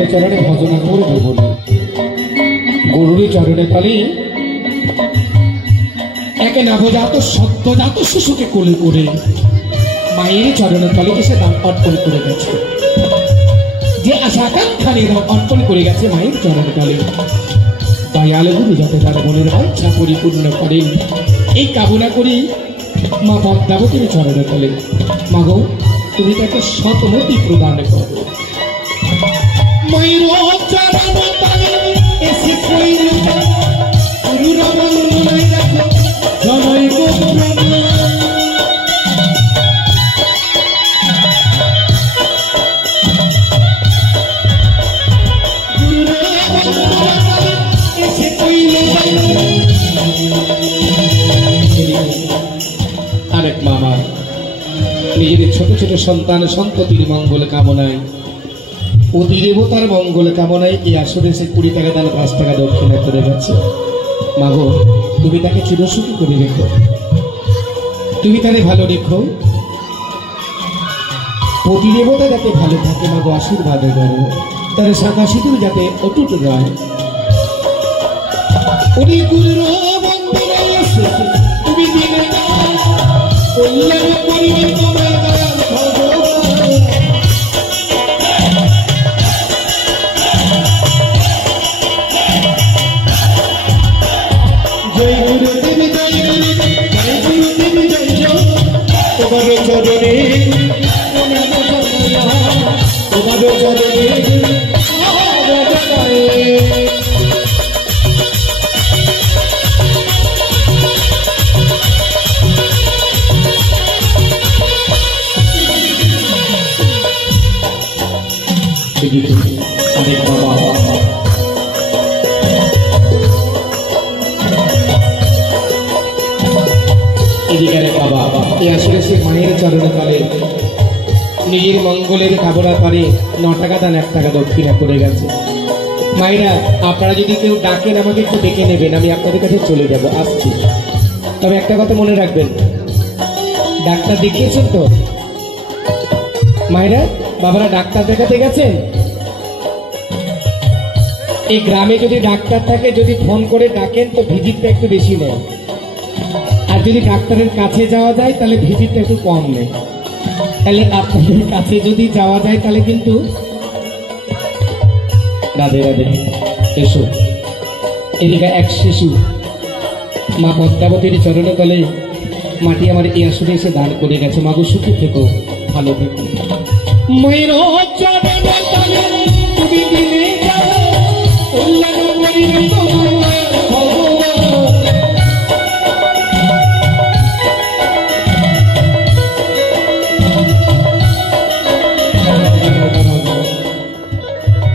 গোবিন্দ চরণে ভজনা করবে বলে গরুর চরণে তলে একে নবজাত সদ্যজাত শিশুকে কোলে করে মায়ের চরণে তলে এসে দান অর্পণ করে গেছে। যে আশা আকাঙ্ক্ষা নিয়ে অর্পণ করে গেছে মায়ের চরণে তলে, দয়াল গুরু যাতে তার মনের বাঞ্ছা পরিপূর্ণ করেন এই কামনা করি মা পদ্মাবতীর চরণে তলে। মা গো, তুমি তাকে শতমতি প্রদান করো। মায়ের চরণে তলে এসে কইল গুরুর বন্দনায় দেখো জনই গো আরেক মামা নিজেদের ছোট ছোট সন্তান সন্ততির মঙ্গল কামনায় অতি দেবতার মঙ্গল কামনায় এই আসরে সে 20 টাকা দান 5 টাকা দক্ষিণা করে গেছে। মাগো, তুমি তাকে চিরসুখী করে রেখো, তুমি তাকে ভালো রেখো, অতি দেবতা যাতে ভালো থাকে মাগো আশীর্বাদ করো, তার শাখা সিঁদুর যাতে অটুট রয়। উনি গুরু বন্দনায় এসে তুমি দিলে কল্যাণ করিবে তোমার দয়াল ভগবান। জয় গুরুদেব জয় গুরুদেব জয় গুরুদেব জয় জয় তোমার চরণে তোমার চরণে অনেক বাবা এদিকে বাবা এই আসলে সে মায়ের চরণে তলে নিজের মঙ্গলের কামনা করে 9 টাকা দান 1 টাকা দক্ষিণা করে গেছে। মায়েরা, আপনারা যদি কেউ ডাকেন আমাকে একটু ডেকে নেবেন, আমি আপনাদের কাছে চলে যাব, আসছি। তবে একটা কথা মনে রাখবেন, ডাক্তার দেখিয়েছেন তো মায়েরা? বাবারা ডাক্তার দেখাতে গেছেন? এই গ্রামে যদি ডাক্তার থাকে যদি ফোন করে ডাকেন তো ভিজিটটা একটু বেশি নেয়, আর যদি ডাক্তারের কাছে যাওয়া যায় তাহলে ভিজিটটা একটু কম নেয়। তাহলে আপনাদের কাছে যদি যাওয়া যায় তাহলে কিন্তু রাধে রাধে এসো। এদিকে এক শিশু মা পদ্মাবতীর চরণে তলে মাটি আমার এই আসরে এসে দান করে গেছে। মাগো, সুখী থেকো, ভালো থেকো। মায়ের চরণে তলে তুমি দিলে কল্যাণ করিবে তোমার ভগবান।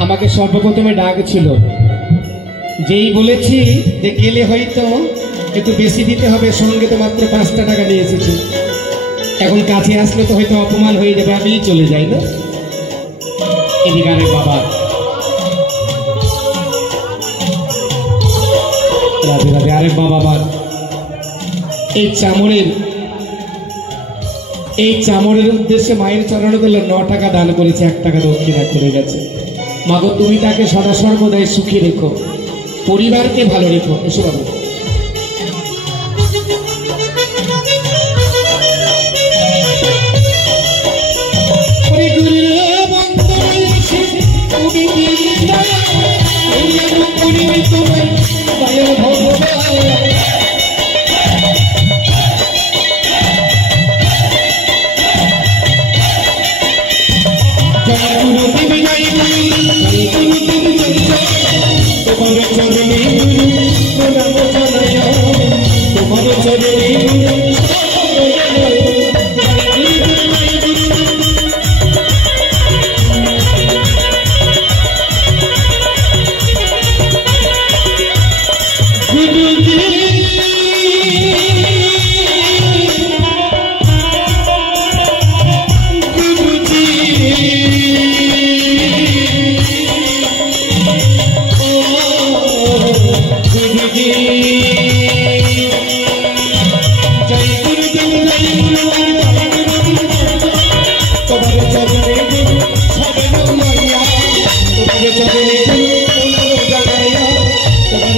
আমাকে সর্বপ্রথমে ডাক ছিল, যেই বলেছি যে গেলে হয়তো একটু বেশি দিতে হবে, সঙ্গে তো মাত্র 5 টাকা নিয়ে এসেছি, এখন কাছে আসলে তো হয়তো অপমান হয়ে যাবে, আমি চলে যাই না। এদিকে আরেক বাবা রাধে রাধে আরেক বাবা আমার এই চামড়ের উদ্দেশ্যে মায়ের চরণে তলে 9 টাকা দান করেছে, 1 টাকা দক্ষিণা করে গেছে। মাগো, তুমি তাকে সদা সর্বদাই সুখী রেখো, পরিবারকে ভালো রেখো। এসো বাবু। তোমার চরণে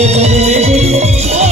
চরণে